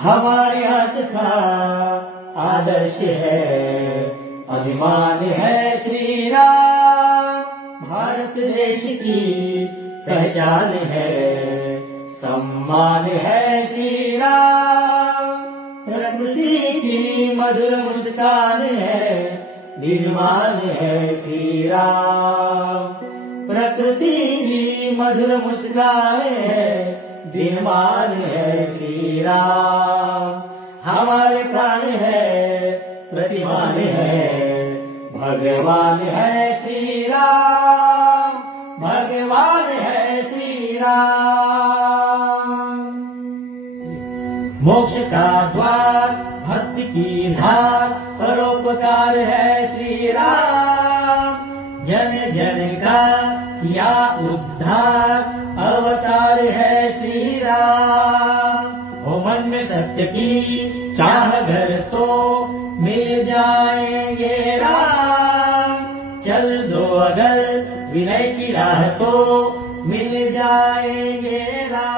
हमारे आस्था आदर्श है, अभिमान है श्री राम। भारत देश की पहचान है, सम्मान है श्री राम। प्रकृति की मधुर मुस्कान है, निर्माण है श्री राम। प्रकृति की मधुर मुस्कान है, निर्माण है श्री राम। हमारे प्राण है, प्रतिमान है, भगवान है श्री राम। भगवान है श्री राम। मोक्ष का द्वार, भक्ति की धार, परोपकार है श्री राम। जन जन का किया उद्धार, अवतार है श्री राम। हो मन में सत्य की चाह अगर तो मिल जाएंगे राम। चल दो अगर विनय की राह तो मिल जाएंगे राम।